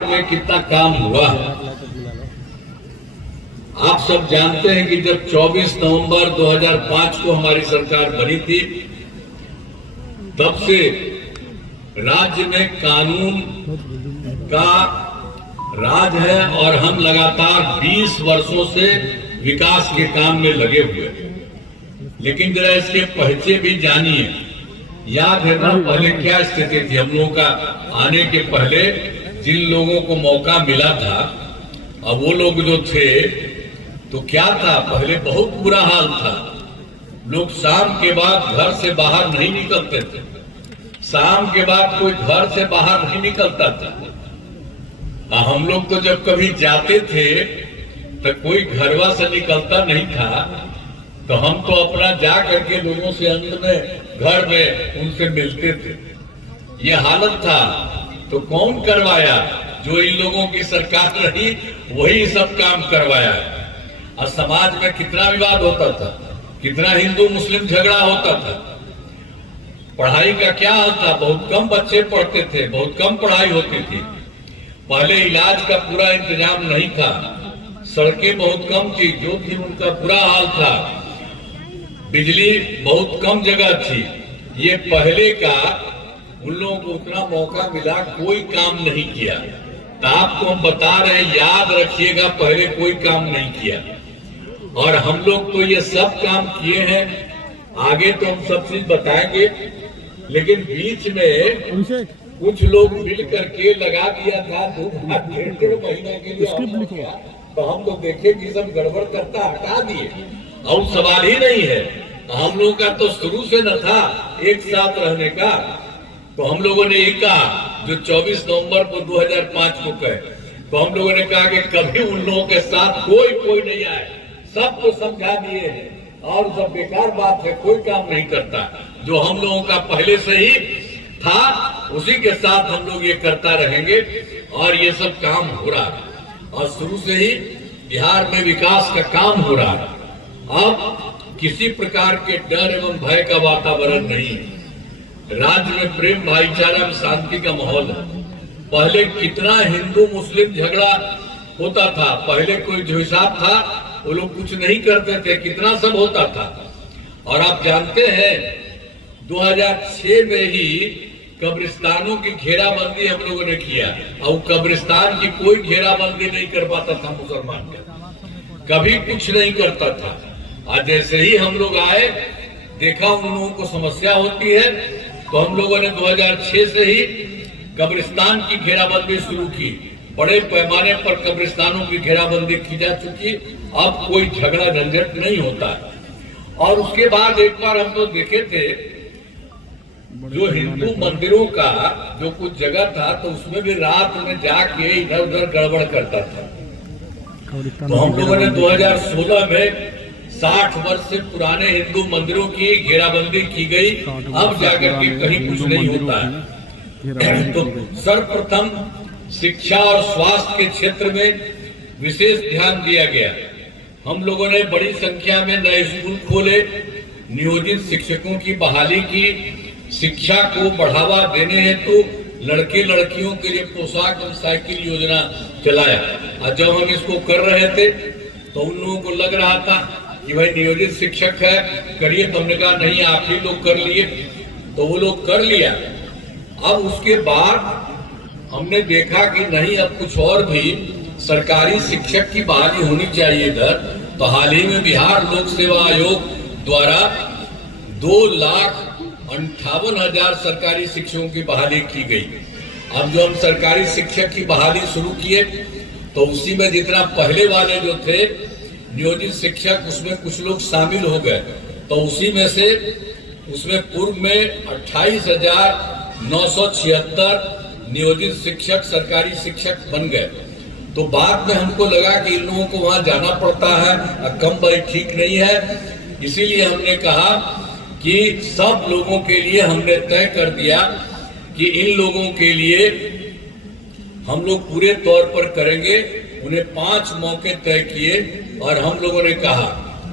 में कितना काम हुआ। आप सब जानते हैं कि जब 24 नवंबर 2005 को हमारी सरकार बनी थी, तब से राज्य में कानून का राज है और हम लगातार 20 वर्षों से विकास के काम में लगे हुए। लेकिन जरा इसके पहचे भी जानिए। याद है ना पहले क्या स्थिति थी? हम लोगों का आने के पहले जिन लोगों को मौका मिला था, अब वो लोग जो थे तो क्या था, पहले बहुत बुरा हाल था। लोग शाम के बाद घर से बाहर नहीं निकलते थे। शाम के बाद कोई घर से बाहर नहीं निकलता था। हम लोग तो जब कभी जाते थे तो कोई घरवा से निकलता नहीं था, तो हम तो अपना जा करके लोगों से अंत में घर में उनसे मिलते थे। ये हालत था। तो कौन करवाया? जो इन लोगों की सरकार रही वही सब काम करवाया। और समाज में कितना विवाद होता था, कितना हिंदू मुस्लिम झगड़ा होता था। पढ़ाई का क्या हाल था? बहुत कम बच्चे पढ़ते थे, बहुत कम पढ़ाई होती थी। पहले इलाज का पूरा इंतजाम नहीं था, सड़कें बहुत कम थी, जो थी उनका बुरा हाल था। बिजली बहुत कम जगह थी। ये पहले का उन लोगों को उतना मौका मिला, कोई काम नहीं किया। तो आपको हम बता रहे हैं, याद रखिएगा, पहले कोई काम नहीं किया। और हम लोग तो ये सब काम किए हैं। आगे तो हम सब चीज बताएंगे, लेकिन बीच में कुछ लोग मिल करके लगा दिया था 2-2.5 महीना के लिए। तो हम लोग देखे कि सब गड़बड़ करता, हटा दिए। और सवाल ही नहीं है। हम लोगों का तो शुरू से न था एक साथ रहने का। तो हम लोगों ने ये कहा, जो 24 नवंबर को 2005 को कहे, तो हम लोगों ने कहा कि कभी उन लोगों के साथ कोई नहीं आए। सबको समझा दिए हैं और सब बेकार बात है, कोई काम नहीं करता। जो हम लोगों का पहले से ही था उसी के साथ हम लोग ये करता रहेंगे। और ये सब काम हो रहा है और शुरू से ही बिहार में विकास का काम हो रहा है। अब किसी प्रकार के डर एवं भय का वातावरण नहीं है। राज्य में प्रेम भाईचारा में शांति का माहौल है। पहले कितना हिंदू मुस्लिम झगड़ा होता था। पहले कोई जो हिसाब था वो लोग कुछ नहीं करते थे, कितना सब होता था। और आप जानते हैं 2006 में ही कब्रिस्तानों की घेराबंदी हम लोगों ने किया। और कब्रिस्तान की कोई घेराबंदी नहीं कर पाता था मुसलमान का, कभी कुछ नहीं करता था। आज जैसे ही हम लोग आए, देखा उन लोगों को समस्या होती है, तो हम लोगों ने 2006 से ही कब्रिस्तान की घेराबंदी शुरू की। बड़े पैमाने पर कब्रिस्तानों की घेराबंदी की जा चुकी। अब कोई झगड़ा झंझट नहीं होता है। और उसके बाद एक बार हम लोग देखे थे, जो हिंदू मंदिरों का जो कुछ जगह था, तो उसमें भी रात में जाके इधर उधर गड़बड़ करता था। तो हम लोगों ने 2016 में 60 वर्ष से पुराने हिंदू मंदिरों की घेराबंदी की गई। अब जाकर के कहीं कुछ नहीं होता है। तो सर्वप्रथम शिक्षा और स्वास्थ्य के क्षेत्र में विशेष ध्यान दिया गया। हम लोगों ने बड़ी संख्या में नए स्कूल खोले, नियोजित शिक्षकों की बहाली की, शिक्षा को बढ़ावा देने हेतु लड़के लड़कियों के लिए पोशाक और साइकिल योजना चलाया। और जब हम इसको कर रहे थे तो उन लोगों को लग रहा था कि भाई नियोजित शिक्षक है, करिए। तो हमने कहा नहीं, आप ही लोग कर लिए। तो वो लोग कर लिया। अब उसके बाद हमने देखा कि नहीं, अब कुछ और भी सरकारी शिक्षक की बहाली होनी चाहिए इधर। तो हाल ही में बिहार लोक सेवा आयोग द्वारा 2,58,000 सरकारी शिक्षकों की बहाली की गई। अब जो हम सरकारी शिक्षक की बहाली शुरू किए, तो उसी में जितना पहले वाले जो थे नियोजित शिक्षक, उसमें कुछ लोग शामिल हो गए। तो उसी में से उसमें पूर्व में 28,976 नियोजित शिक्षक सरकारी शिक्षक बन गए। तो बाद में हमको लगा कि इन लोगों को वहां जाना पड़ता है, कम भाई ठीक नहीं है। इसीलिए हमने कहा कि सब लोगों के लिए हमने तय कर दिया कि इन लोगों के लिए हम लोग पूरे तौर पर करेंगे। उन्हें 5 मौके तय किए और हम लोगों ने कहा,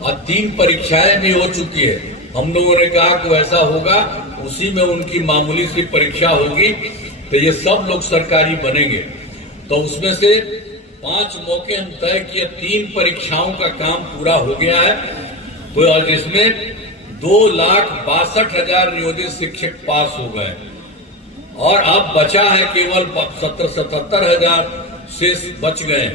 और 3 परीक्षाएं भी हो चुकी है। हम लोगों ने कहा कि ऐसा होगा, उसी में उनकी मामूली सी परीक्षा होगी, तो ये सब लोग सरकारी बनेंगे। तो उसमें से 5 मौके हम तय किए, 3 परीक्षाओं का काम पूरा हो गया है। तो आज इसमें 2,62,000 नियोजित शिक्षक पास हो गए और अब बचा है केवल 77,000 शेष बच गए।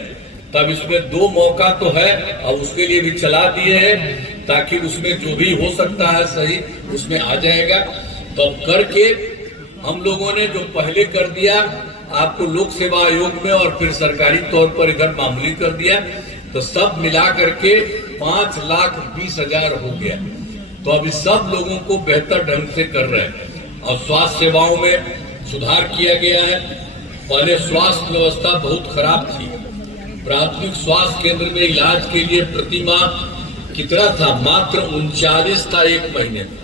तब इसमें 2 मौका तो है, अब उसके लिए भी चला दिए हैं ताकि उसमें जो भी हो सकता है सही उसमें आ जाएगा। तो अब करके हम लोगों ने जो पहले कर दिया आपको लोक सेवा आयोग में और फिर सरकारी तौर पर इधर मामूली कर दिया, तो सब मिला करके 5,20,000 हो गया। तो अभी सब लोगों को बेहतर ढंग से कर रहे हैं और स्वास्थ्य सेवाओं में सुधार किया गया है। पहले स्वास्थ्य व्यवस्था बहुत खराब थी। प्राथमिक स्वास्थ्य केंद्र में इलाज के लिए प्रति माह कितना था, मात्र 39 था एक महीने में,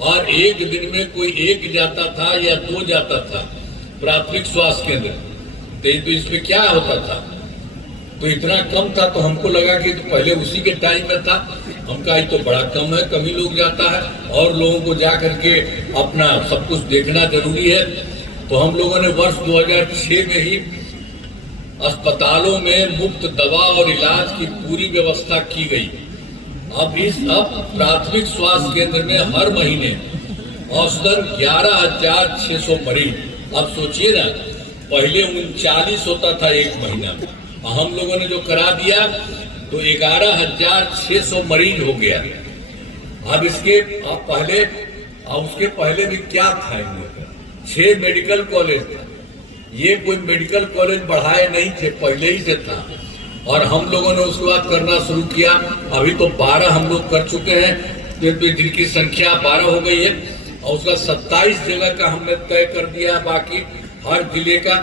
और एक दिन में कोई 1 जाता था या 2 जाता था प्राथमिक स्वास्थ्य केंद्र। तो इसमें क्या होता था, तो इतना कम था तो हमको लगा कि तो पहले उसी के टाइम में था। हमका तो बड़ा कम है, कम ही लोग जाता है और लोगों को जा करके अपना सब कुछ देखना जरूरी है। तो हम लोगों ने वर्ष 2006 में ही अस्पतालों में मुफ्त दवा और इलाज की पूरी व्यवस्था की गई। अब प्राथमिक स्वास्थ्य केंद्र में हर महीने औसतन 11,600 मरीज। अब सोचिए ना, पहले 39 होता था एक महीना में, हम लोगों ने जो करा दिया तो 11,600 मरीज हो गया। अब उसके पहले भी क्या था, इन लोगों का 6 मेडिकल कॉलेज था। ये कोई मेडिकल कॉलेज बढ़ाए नहीं थे, पहले ही से था और हम लोगों ने उसके बाद करना शुरू किया। अभी तो 12 हम लोग कर चुके हैं, तो जिनकी संख्या 12 हो गई है और उसका 27 जगह का हमने तय कर दिया। बाकी हर जिले का,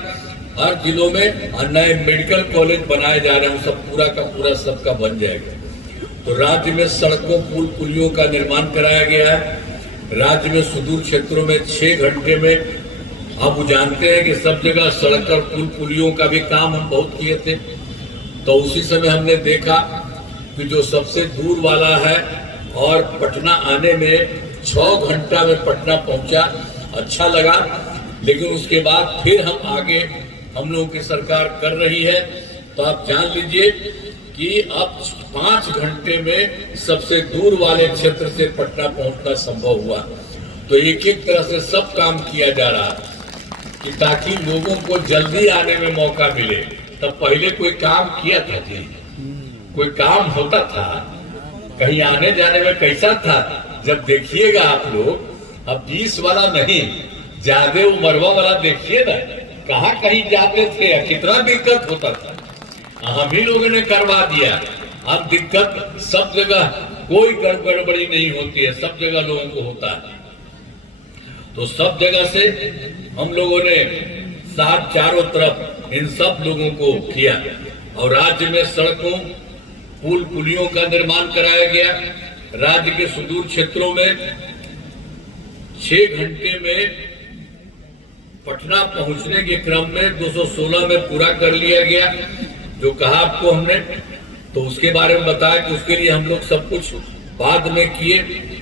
हर जिलों में नए मेडिकल कॉलेज बनाए जा रहे हैं, सब पूरा का पूरा सबका बन जाएगा। तो राज्य में सड़कों पुल पुलियों का निर्माण कराया गया है। राज्य में सुदूर क्षेत्रों में 6 घंटे में, आप वो जानते हैं कि सब जगह सड़क और पुल पुलियों का भी काम हम बहुत किए थे। तो उसी समय हमने देखा कि जो सबसे दूर वाला है और पटना आने में 6 घंटा में पटना पहुंचा, अच्छा लगा। लेकिन उसके बाद फिर हम लोगों की सरकार कर रही है, तो आप जान लीजिए कि अब 5 घंटे में सबसे दूर वाले क्षेत्र से पटना पहुंचना संभव हुआ। तो एक तरह से सब काम किया जा रहा है कि ताकि लोगों को जल्दी आने में मौका मिले। तब पहले कोई काम किया था जी, कोई काम होता था, कहीं आने जाने में कैसा था। जब देखिएगा आप लोग, अब 20 वाला नहीं, ज्यादा उम्रवा वाला देखिए ना, कहाँ कहीं जाते थे, कितना दिक्कत होता था। हम ही लोगों ने करवा दिया। अब दिक्कत सब जगह, कोई गड़बड़ी नहीं होती है, सब जगह लोगों को होता है। तो सब जगह से हम लोगों ने साथ चारों तरफ इन सब लोगों को किया और राज्य में सड़कों पुल पुलियों का निर्माण कराया गया। राज्य के सुदूर क्षेत्रों में 6 घंटे में पटना पहुंचने के क्रम में 216 में पूरा कर लिया गया। जो कहा आपको हमने, तो उसके बारे में बताया कि उसके लिए हम लोग सब कुछ बाद में किए।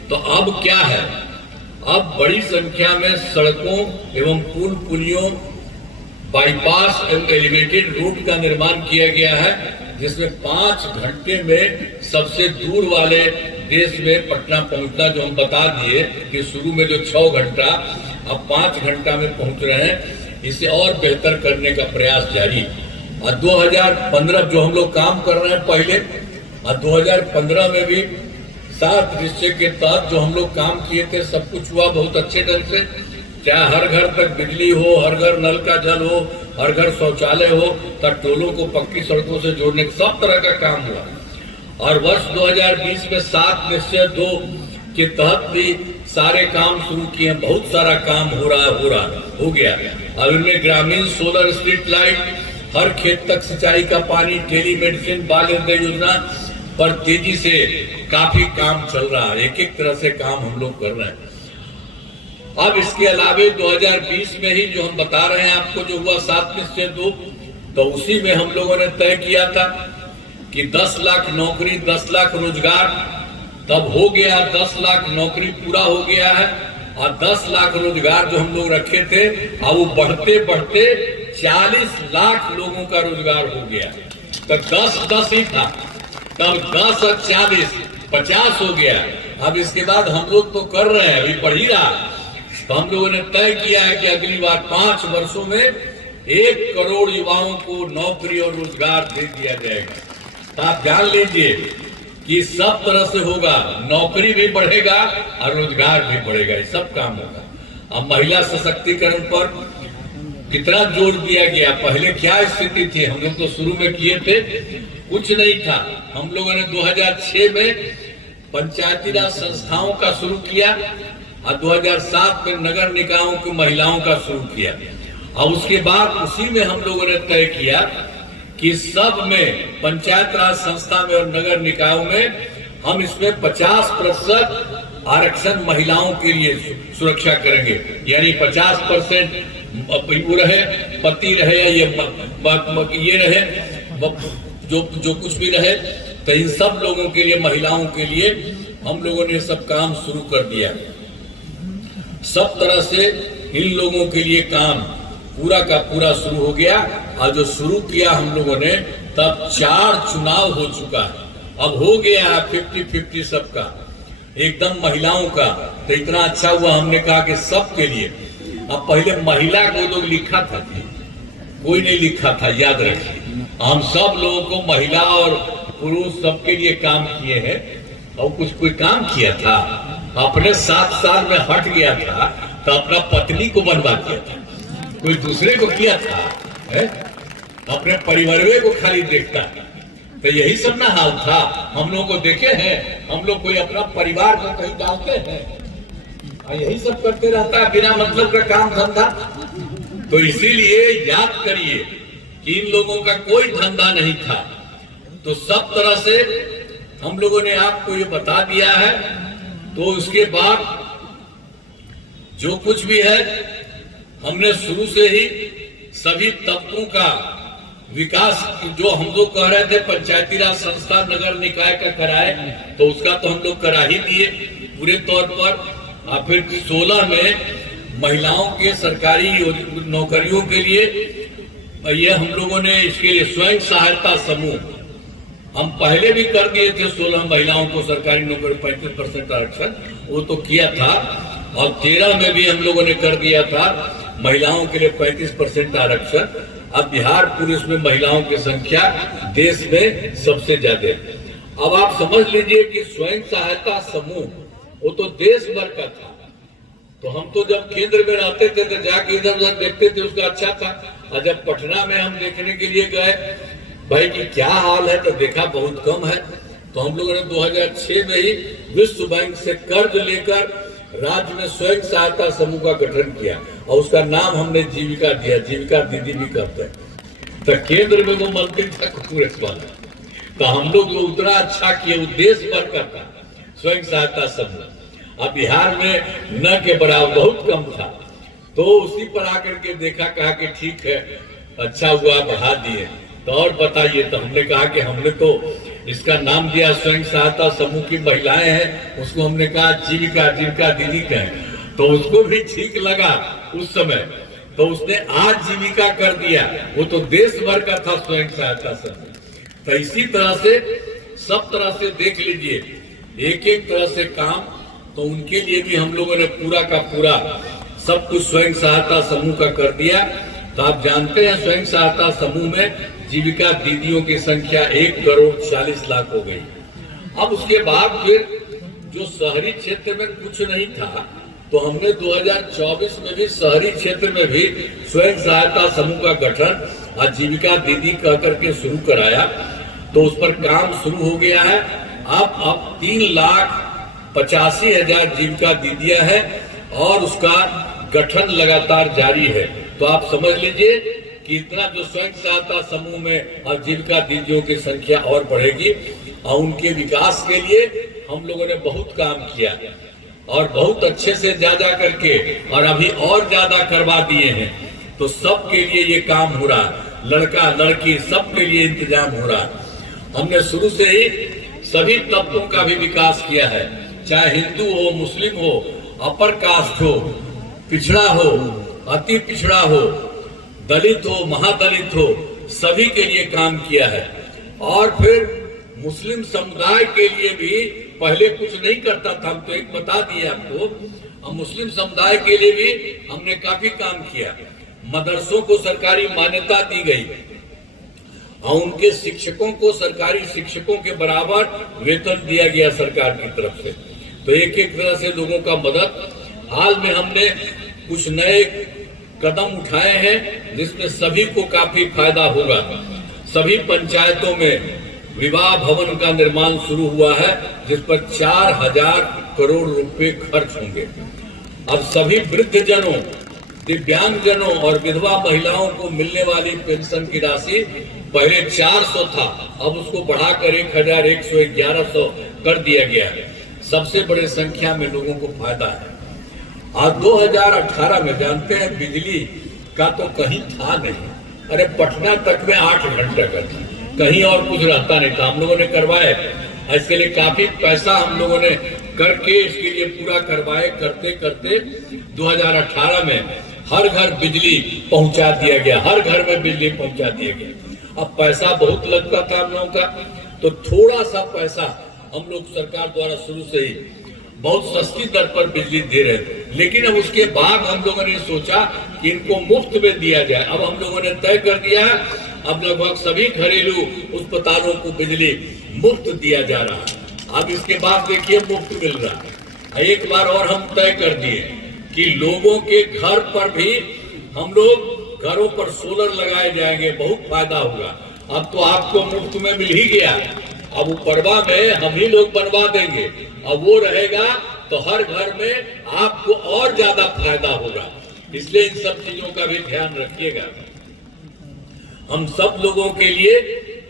तो अब क्या है, अब बड़ी संख्या में सड़कों एवं पुल पुलियों, बाईपास एवं एलिवेटेड रोड का निर्माण किया गया है, जिसमें 5 घंटे में सबसे दूर वाले देश में पटना पहुंचना, जो हम बता दिए कि शुरू में जो 6 घंटा, अब 5 घंटा में पहुंच रहे हैं। इसे और बेहतर करने का प्रयास जारी। और 2015 जो हम लोग काम कर रहे हैं पहले, और 2015 में भी 7 निश्चय के तहत जो हम लोग काम किए थे, सब कुछ हुआ बहुत अच्छे ढंग से। चाहे हर घर तक बिजली हो, हर घर नल का जल हो, हर घर शौचालय हो, तक टोलों को पक्की सड़कों से जोड़ने का सब तरह का काम हुआ। और वर्ष 2020 में 7 निश्चय 2 के तहत भी सारे काम शुरू किए। बहुत सारा काम हो गया। अब इनमें ग्रामीण सोलर स्ट्रीट लाइट, हर खेत तक सिंचाई का पानी, टेलीमेडिसिन, बाल हृदय योजना पर तेजी से काफी काम चल रहा है। एक तरह से काम हम लोग कर रहे हैं। अब इसके अलावे 2020 में ही जो हम बता रहे हैं आपको, जो हुआ 7 निश्चय 2, तो उसी में हम लोगों ने तय किया था कि 10 लाख नौकरी, 10 लाख रोजगार। तब हो गया, 10 लाख नौकरी पूरा हो गया है और 10 लाख रोजगार जो हम लोग रखे थे, अब वो बढ़ते बढ़ते 40 लाख लोगों का रोजगार हो गया। तो 10-10 ही था, तब 10 और 40 50 हो गया। अब इसके बाद हम लोग तो कर रहे हैं, अभी बढ़ ही रहा। तो हम लोगों ने तय किया है कि अगली बार 5 वर्षों में 1 करोड़ युवाओं को नौकरी और रोजगार दे दिया जाएगा। तो आप जान लीजिए कि सब तरह से होगा, नौकरी भी बढ़ेगा और रोजगार भी बढ़ेगा, ये सब काम होगा। अब महिला सशक्तिकरण पर कितना जोर दिया गया। पहले क्या स्थिति थी, हम लोग तो शुरू में किए थे, कुछ नहीं था। हम लोगों ने 2006 में पंचायती राज संस्थाओं का शुरू किया और 2007 में नगर निकायों की महिलाओं का शुरू किया। और उसके बाद उसी में हम लोगों ने तय किया कि सब में, पंचायत राज संस्था में और नगर निकायों में, हम इसमें 50% आरक्षण महिलाओं के लिए सुरक्षा करेंगे। यानी 50% वो रहे, पति रहे या ये रहे, जो कुछ भी रहे, तो इन सब लोगों के लिए, महिलाओं के लिए हम लोगों ने सब काम शुरू कर दिया। सब तरह से इन लोगों के लिए काम पूरा का पूरा शुरू हो गया। और जो शुरू किया हम लोगों ने, तब 4 चुनाव हो चुका है। अब हो गया 50-50 सबका, एकदम महिलाओं का। तो इतना अच्छा हुआ, हमने कहा कि सबके लिए। अब पहले महिला को लोग लिखा था, कोई नहीं लिखा था, याद रखिए। हम सब लोगों को, महिला और पुरुष सबके लिए काम किए हैं। और कुछ कोई काम किया था, अपने 7 साल में हट गया था तो अपना पत्नी को बनवा दिया था, कोई दूसरे को किया था है? अपने परिवार को खाली देखता। तो यही सब ना हाल था। हम लोग को देखे हैं, हम लोग कोई अपना परिवार को कहीं डालते हैं, यही सब करते रहता है, बिना मतलब का काम धंधा। तो इसीलिए याद करिए कि इन लोगों का कोई धंधा नहीं था। तो सब तरह से हम लोगों ने आपको ये बता दिया है। तो उसके बाद जो कुछ भी है, हमने शुरू से ही सभी तबकों का विकास, जो हम लोग कह रहे थे पंचायती राज संस्था नगर निकाय का कराए, तो उसका तो हम लोग करा ही दिए पूरे तौर पर। और फिर 16 में महिलाओं के सरकारी नौकरियों के लिए ये हम लोगों ने, इसके लिए स्वयं सहायता समूह हम पहले भी कर दिए थे। 16 महिलाओं को सरकारी नौकरी 35% आरक्षण, वो तो किया था। और 13 में भी हम लोगों ने कर दिया था महिलाओं के लिए 35% आरक्षण। अब बिहार पुलिस में महिलाओं की संख्या देश में सबसे ज्यादा। अब आप समझ लीजिए कि स्वयं सहायता समूह वो तो देश भर का था। तो हम तो जब केंद्र में रहते थे तो जाके इधर उधर देखते थे, उसका अच्छा था। और जब पटना में हम देखने के लिए गए भाई कि क्या हाल है, तो देखा बहुत कम है। तो हम लोगों ने 2006 में ही विश्व बैंक से कर्ज लेकर राज्य में स्वयं सहायता समूह का गठन किया और उसका नाम हमने जीविका दिया। जीविका दीदी भी करते हैं। तो केंद्र में वो मंत्री था कांग्रेस वाला, तो हम लोग जो उतना अच्छा किए, वो देश भर का था स्वयं सहायता समूह। अब बिहार में न के बराबर बहुत कम था। तो उसी पर आकर के देखा, कहा कि ठीक है, अच्छा हुआ बढ़ा दिए। तो और बताइए। तो हमने कहा कि हमने तो इसका नाम दिया स्वयं सहायता समूह की महिलाएं हैं, उसको हमने कहा जीविका, जीविका दीदी कहें। तो उसको भी ठीक लगा उस समय, तो उसने आज जीविका कर दिया। वो तो देश भर का था स्वयं सहायता समूह। तो इसी तरह से सब तरह से देख लीजिए, एक एक तरह से काम। तो उनके लिए भी हम लोगों ने पूरा का पूरा सब कुछ स्वयं सहायता समूह का कर दिया। तो आप जानते हैं स्वयं सहायता समूह में जीविका दीदियों की संख्या 1,40,00,000 हो गई। अब उसके बाद फिर जो शहरी क्षेत्र में कुछ नहीं था, तो हमने 2024 में भी शहरी क्षेत्र में भी स्वयं सहायता समूह का गठन और जीविका दीदी कह करके शुरू कराया। तो उस पर काम शुरू हो गया है। अब 3,85,000 जीविका दीदियां हैं और उसका गठन लगातार जारी है। तो आप समझ लीजिए कि इतना जो स्वयं सहायता समूह में और जीविका दीदियों की संख्या और बढ़ेगी। और उनके विकास के लिए हम लोगों ने बहुत काम किया और बहुत अच्छे से ज्यादा करके, और अभी और ज्यादा करवा दिए हैं। तो सबके लिए ये काम हो रहा है, लड़का लड़की सबके लिए इंतजाम हो रहा है। हमने शुरू से ही सभी तबकों का भी विकास किया है, चाहे हिंदू हो, मुस्लिम हो, अपर कास्ट हो, पिछड़ा हो, अति पिछड़ा हो, दलित हो, महादलित हो, सभी के लिए काम किया है। और फिर मुस्लिम समुदाय के लिए भी पहले कुछ नहीं करता था, हम तो एक बता दिए आपको। अब मुस्लिम समुदाय के लिए भी हमने काफी काम किया। मदरसों को सरकारी मान्यता दी गई और उनके शिक्षकों को सरकारी शिक्षकों के बराबर वेतन दिया गया सरकार की तरफ से। तो एक एक तरह से लोगों का मदद। हाल में हमने कुछ नए कदम उठाए हैं जिसमें सभी को काफी फायदा होगा। सभी पंचायतों में विवाह भवन का निर्माण शुरू हुआ है जिस पर 4000 करोड़ रुपए खर्च होंगे। अब सभी वृद्धजनों, दिव्यांगजनों और विधवा महिलाओं को मिलने वाली पेंशन की राशि पहले 400 था, अब उसको बढ़ाकर 1100 कर दिया गया है। सबसे बड़ी संख्या में लोगों को फायदा है। और 2018 में जानते हैं बिजली का तो कहीं था नहीं। अरे पटना तक में 8 घंटे का था, कहीं और कुछ रहता नहीं था। हम लोगों ने करवाए, इसके लिए काफी पैसा हम लोगों ने करके इसके लिए पूरा करवाए। करते करते 2018 में हर घर बिजली पहुंचा दिया गया, हर घर में बिजली पहुंचा दिया गया। अब पैसा बहुत लगता था हम लोगों का, तो थोड़ा सा पैसा हम लोग सरकार द्वारा शुरू से ही बहुत सस्ती दर पर बिजली दे रहे थे। लेकिन अब उसके बाद हम लोगों ने सोचा कि इनको मुफ्त में दिया जाए। अब हम लोगों ने तय कर दिया है, अब लगभग सभी घरेलू अस्पतालों को बिजली मुफ्त दिया जा रहा है। अब इसके बाद देखिए मुफ्त मिल रहा है। एक बार और हम तय कर दिए कि लोगों के घर पर भी हम लोग घरों पर सोलर लगाए जाएंगे, बहुत फायदा होगा। अब तो आपको मुफ्त में मिल ही गया, अब ऊपरवा में हम ही लोग बनवा देंगे। अब वो रहेगा तो हर घर में आपको और ज्यादा फायदा होगा। इसलिए इन सब चीजों का भी ध्यान रखिएगा। हम सब लोगों के लिए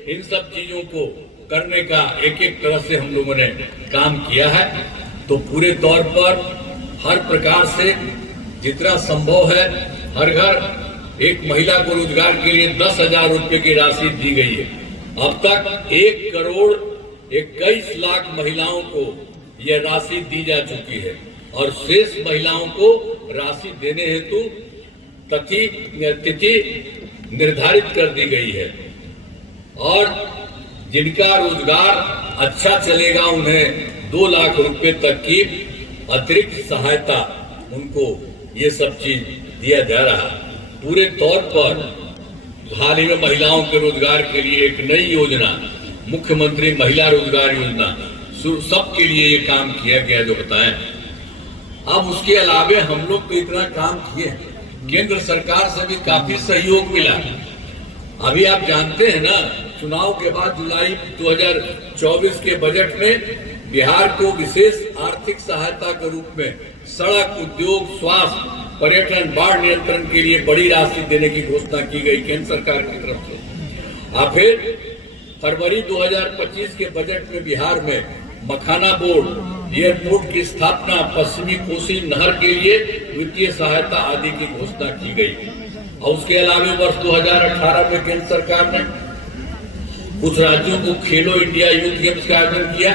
इन सब चीजों को करने का एक एक तरह से हम लोगों ने काम किया है। तो पूरे तौर पर हर प्रकार से जितना संभव है हर घर एक महिला को रोजगार के लिए 10,000 रुपए की राशि दी गई है। अब तक 1 करोड़ 21 लाख महिलाओं को यह राशि दी जा चुकी है और शेष महिलाओं को राशि देने हेतु तिथि निर्धारित कर दी गई है। और जिनका रोजगार अच्छा चलेगा उन्हें 2 लाख रुपए तक की अतिरिक्त सहायता उनको ये सब चीज दिया जा रहा है। पूरे तौर पर हाल ही में महिलाओं के रोजगार के लिए एक नई योजना, मुख्यमंत्री महिला रोजगार योजना, सबके लिए ये काम किया गया जो बताएं। अब उसके अलावे हम लोग तो इतना काम किए, केंद्र सरकार से भी काफी सहयोग मिला। अभी आप जानते हैं ना, चुनाव के बाद जुलाई 2024 के बजट में बिहार को विशेष आर्थिक सहायता के रूप में सड़क, उद्योग, स्वास्थ्य, पर्यटन, बाढ़ नियंत्रण के लिए बड़ी राशि देने की घोषणा की गई केंद्र सरकार की तरफ से। और फिर फरवरी 2025 के बजट में बिहार में मखाना बोर्ड, एयरपोर्ट की स्थापना, पश्चिमी कोसी नहर के लिए वित्तीय सहायता आदि की घोषणा की गई। और उसके अलावा वर्ष 2018 में केंद्र सरकार ने कुछ राज्यों को खेलो इंडिया यूथ गेम्स का आयोजन किया,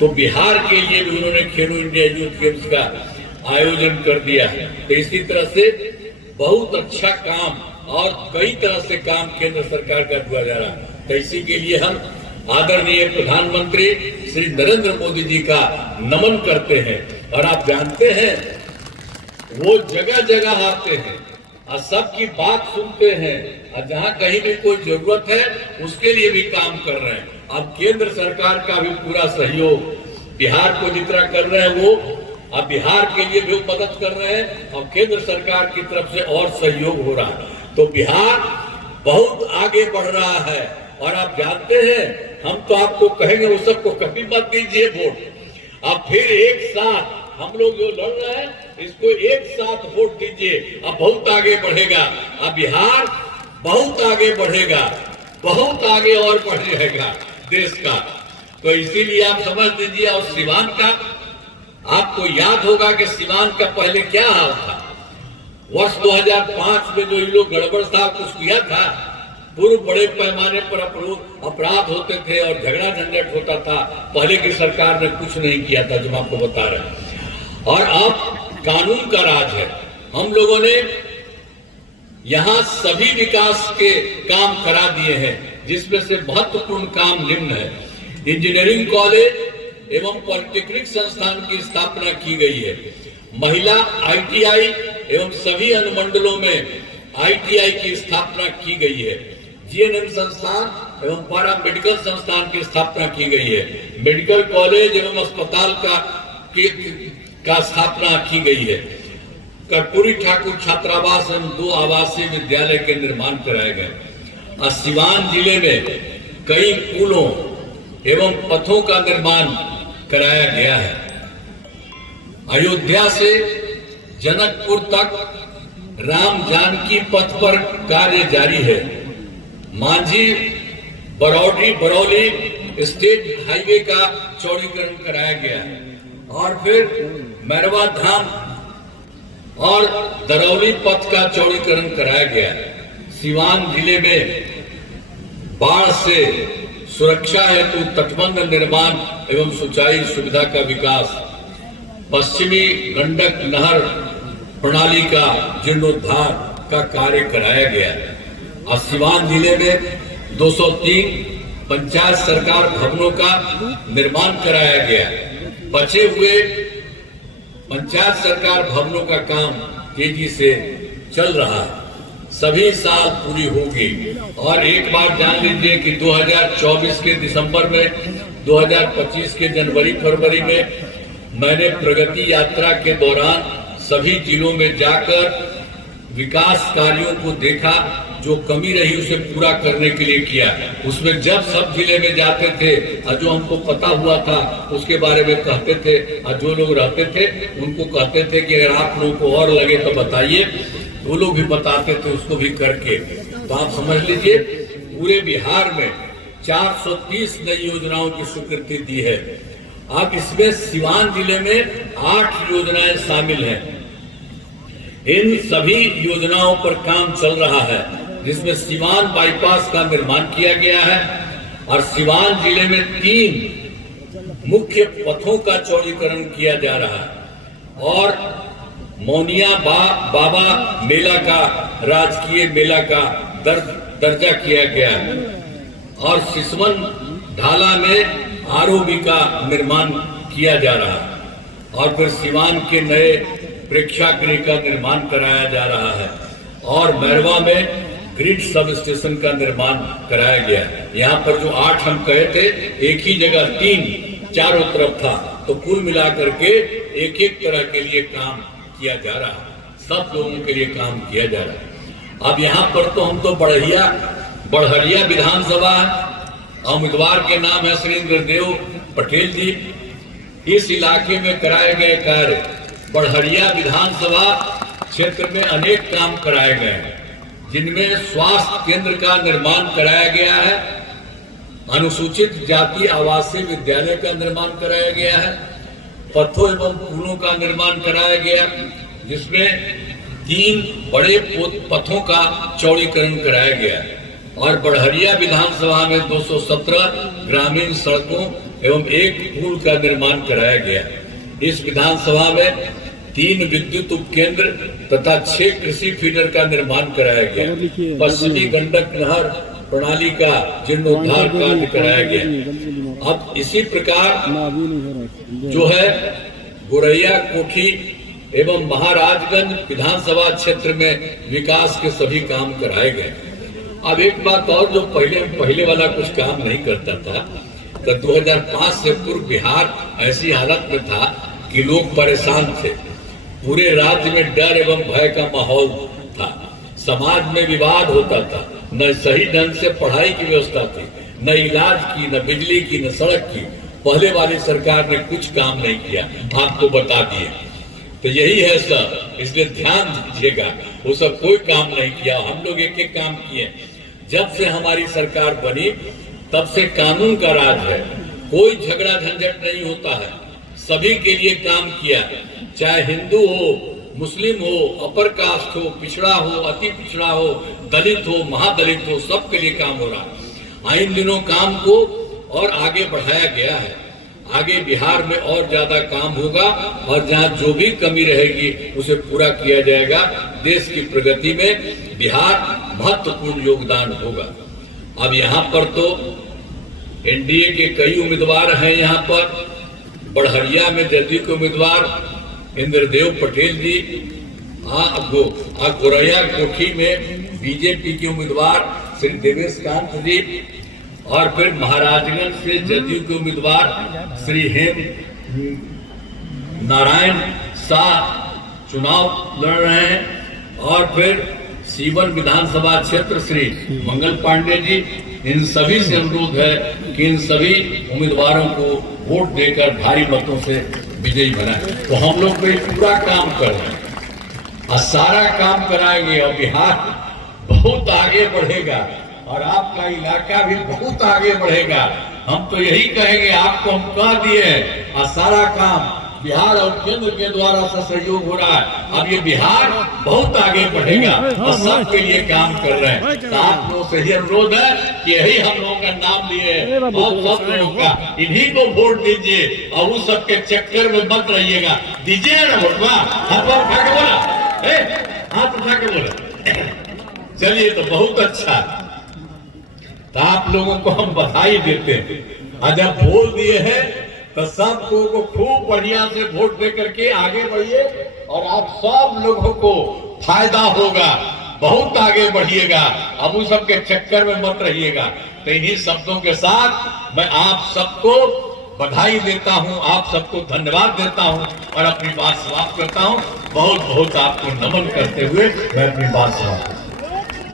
तो बिहार के लिए भी उन्होंने खेलो इंडिया यूथ गेम्स का आयोजन कर दिया है। तो इसी तरह से बहुत अच्छा काम और कई तरह से काम केंद्र सरकार का हुआ जा रहा है। तो इसी के लिए हम आदरणीय प्रधानमंत्री श्री नरेंद्र मोदी जी का नमन करते हैं। और आप जानते हैं वो जगह जगह आते हैं और सबकी बात सुनते हैं और जहां कहीं भी कोई जरूरत है उसके लिए भी काम कर रहे हैं। अब केंद्र सरकार का भी पूरा सहयोग बिहार को जितना कर रहे हैं वो अब बिहार के लिए भी मदद कर रहे हैं और केंद्र सरकार की तरफ से और सहयोग हो रहा है। तो बिहार बहुत आगे बढ़ रहा है। और आप जानते हैं हम तो आपको कहेंगे वो सबको कभी मत दीजिए वोट। अब फिर एक साथ हम लोग जो लड़ रहे हैं इसको एक साथ वोट दीजिए, अब बहुत आगे बढ़ेगा। अब बिहार बहुत आगे बढ़ेगा, बहुत आगे और बढ़ जाएगा देश का। तो इसीलिए आप समझ लीजिए। और सिवान का आपको याद होगा कि सिवान का पहले क्या हाल था। वर्ष 2005 में जो ये लोग गड़बड़ था कुछ किया था, पूर्व बड़े पैमाने पर अपराध होते थे और झगड़ा झंझट होता था। पहले की सरकार ने कुछ नहीं किया था जो आपको बता रहे हैं। और अब कानून का राज है। हम लोगों ने यहाँ सभी विकास के काम करा दिए हैं, जिसमें से महत्वपूर्ण काम निम्न है। इंजीनियरिंग कॉलेज एवं पॉलिटेक्निक संस्थान की स्थापना की गई है। महिला ITI एवं सभी अनुमंडलों में ITI की स्थापना की गई है। GNM संस्थान एवं पारा मेडिकल संस्थान की स्थापना की गई है। मेडिकल कॉलेज एवं अस्पताल का स्थापना की गई है। कर्पूरी ठाकुर छात्रावास एवं 2 आवासीय विद्यालय के निर्माण कराए गए। सिवान जिले में कई पुलों एवं पथों का निर्माण कराया गया है। अयोध्या से जनकपुर तक राम जानकी पथ पर कार्य जारी है। मांझी बरौली स्टेट हाईवे का चौड़ीकरण कराया गया है। और फिर मैरवा धाम और दरौली पथ का चौड़ीकरण कराया गया है। सिवान जिले में बाढ़ से सुरक्षा हेतु तटबंध निर्माण एवं सिंचाई सुविधा का विकास, पश्चिमी गंडक नहर प्रणाली का जीर्णोद्धार का कार्य कराया गया है। और सिवान जिले में 203 पंचायत सरकार भवनों का निर्माण कराया गया। बचे हुए पंचायत सरकार भवनों का काम तेजी से चल रहा है। सभी साल पूरी होगी। और एक बात जान लीजिए कि 2024 के दिसंबर में, 2025 के जनवरी फरवरी में मैंने प्रगति यात्रा के दौरान सभी जिलों में जाकर विकास कार्यों को देखा। जो कमी रही उसे पूरा करने के लिए किया। उसमें जब सब जिले में जाते थे और जो हमको पता हुआ था उसके बारे में कहते थे, और जो लोग रहते थे उनको कहते थे कि अगर आप लोगों को और लगे तो बताइए। वो लोग भी बताते थे उसको भी करके। तो आप समझ लीजिए पूरे बिहार में 430 नई योजनाओं की स्वीकृति दी है। अब इसमें सिवान जिले में 8 योजनाएं शामिल हैं। इन सभी योजनाओं पर काम चल रहा है, जिसमें सिवान बाईपास का निर्माण किया गया है। और सिवान जिले में 3 मुख्य पथों का चौड़ीकरण किया जा रहा है। और मौनिया बाबा मेला का राजकीय मेला का दर्जा किया गया है। और सिसवन ढाला में ROB का निर्माण किया जा रहा है। और फिर सिवान के नए प्रेक्षागृह का निर्माण कराया जा रहा है। और मैरवा में ग्रिड सब स्टेशन का निर्माण कराया गया। यहाँ पर जो 8 हम कहे थे, एक ही जगह 3 चारों तरफ था, तो कुल मिलाकर के एक तरह के लिए काम किया जा रहा है। सब लोगों के लिए काम किया जा रहा है। अब यहाँ पर तो हम तो बढ़हरिया विधानसभा उम्मीदवार के नाम है सुरेंद्र देव पटेल जी। इस इलाके में कराए गए कार्य, बढ़हरिया विधानसभा क्षेत्र में अनेक काम कराए गए हैं, जिनमें स्वास्थ्य केंद्र का निर्माण कराया गया है। अनुसूचित जाति आवासीय विद्यालय का निर्माण कराया गया है। पथों एवं पुलों का निर्माण कराया गया, जिसमें 3 बड़े पथों का चौड़ीकरण कराया गया। और बढ़हरिया विधानसभा में 217 ग्रामीण सड़कों एवं 1 पुल का निर्माण कराया गया। इस विधानसभा में 3 विद्युत उपकेंद्र तथा 6 कृषि फीडर का निर्माण कराया गया। पश्चिमी गंडक नहर प्रणाली का जीर्णोद्धार कार्य कराया गया। अब इसी प्रकार जो है गोरैया कोठी एवं महाराजगंज विधानसभा क्षेत्र में विकास के सभी काम कराए गए। अब एक बात और, जो पहले वाला कुछ काम नहीं करता था, तो 2005 से पूर्व बिहार ऐसी हालत में था कि लोग परेशान थे। पूरे राज्य में डर एवं भय का माहौल था। समाज में विवाद होता था। न सही ढंग से पढ़ाई की व्यवस्था थी, न इलाज की, न बिजली की, न सड़क की। पहले वाली सरकार ने कुछ काम नहीं किया, आपको बता दिए। तो यही है सर, इसलिए ध्यान दीजिएगा। वो सब कोई काम नहीं किया, हम लोग एक एक काम किए। जब से हमारी सरकार बनी तब से कानून का राज है। कोई झगड़ा झंझट नहीं होता है। सभी के लिए काम किया, चाहे हिंदू हो, मुस्लिम हो, अपर कास्ट हो, पिछड़ा हो, अति पिछड़ा हो, दलित हो, महादलित हो, सबके लिए काम हो रहा है। इन दिनों काम को और आगे बढ़ाया गया है। आगे बिहार में और ज्यादा काम होगा और जहाँ जो भी कमी रहेगी उसे पूरा किया जाएगा। देश की प्रगति में बिहार महत्वपूर्ण योगदान होगा। अब यहाँ पर तो एनडीए के कई उम्मीदवार हैं। यहाँ पर बढ़हरिया में जदयू के उम्मीदवार इंद्रदेव पटेल जी, गोरैया कोठी में बीजेपी के उम्मीदवार श्री देवेश कांत जी, और फिर महाराजगंज से जदयू के उम्मीदवार श्री हेम नारायण शाह चुनाव लड़ रहे हैं, और फिर सीवन विधानसभा क्षेत्र श्री मंगल पांडे जी। इन सभी से अनुरोध है कि इन सभी उम्मीदवारों को वोट देकर भारी मतों से विजयी बनाएं। तो हम लोग भी पूरा काम कर रहे हैं और सारा काम कराएंगे, और बिहार बहुत आगे बढ़ेगा और आपका इलाका भी बहुत आगे बढ़ेगा। हम तो यही कहेंगे, आपको हम कह दिए और सारा काम बिहार और केंद्र के द्वारा सहयोग हो रहा है। अब ये बिहार बहुत आगे बढ़ेगा और सबके लिए काम कर रहे हैं। तो आप लोगों से ही अनुरोध है कि यही हम लोगों का नाम लिए और सब लोगों का, इन्हीं को वोट दीजिए और उस सबके चक्कर में मत रहिएगा। दीजिए ना वोटवा, हाथ उठा के बोला, हाथ उठा के बोला। चलिए, तो बहुत अच्छा, तो आप लोगों को हम बधाई देते हैं। और जब बोल दिए हैं तो सब लोगों को खूब बढ़िया से वोट दे करके आगे बढ़िए और आप सब लोगों को फायदा होगा, बहुत आगे बढ़िएगा। अब उस सबके चक्कर में मत रहिएगा। तो इन्हीं शब्दों के साथ मैं आप सबको बधाई देता हूं, आप सबको धन्यवाद देता हूं और अपनी बात समाप्त करता हूं। बहुत बहुत आपको नमन करते हुए मैं अपनी बात समाप्त